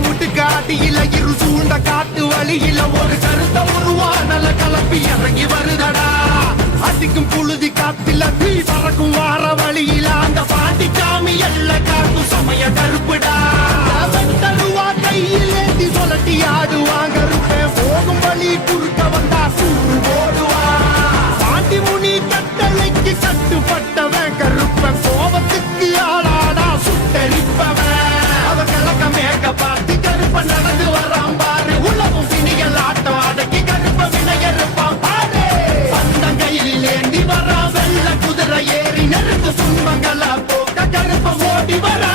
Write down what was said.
காட்டியில இரு சூழ்ந்த காட்டு வழியில ஒரு கருத்த உருவானல கலப்பி இறங்கி வருதடா அதிக்கும் புழுதி காத்தில தீ பறக்கும் வார வழியில அந்த பாட்டி காமி எல்ல காட்டு சமய கருப்புடா தருவா கையில் ஏந்தி சொல்லட்டி ஆடுவாங்க போகும் வழி குறுக்க வந்தா சூடு ஓடுவா பாண்டி முனி கட்டளைக்கு கட்டுப்பட்டவன் கருப்பன் கோபத்துக்கு ஆளாடா சுட்டரிப்பவன் அவ கிழக்க மேக்க பார்த்து கருப்ப நடந்து வரான் பாரு உலகம் பிணிகள் ஆட்டம் அடக்கி கருப்ப வினையறுப்பான் பாரு பந்தங்கையில் ஏந்தி வரான் வெள்ள குதிரை ஏறி நெருப்பு துன்பங்கள போக்க கருப்ப ஓடி வரா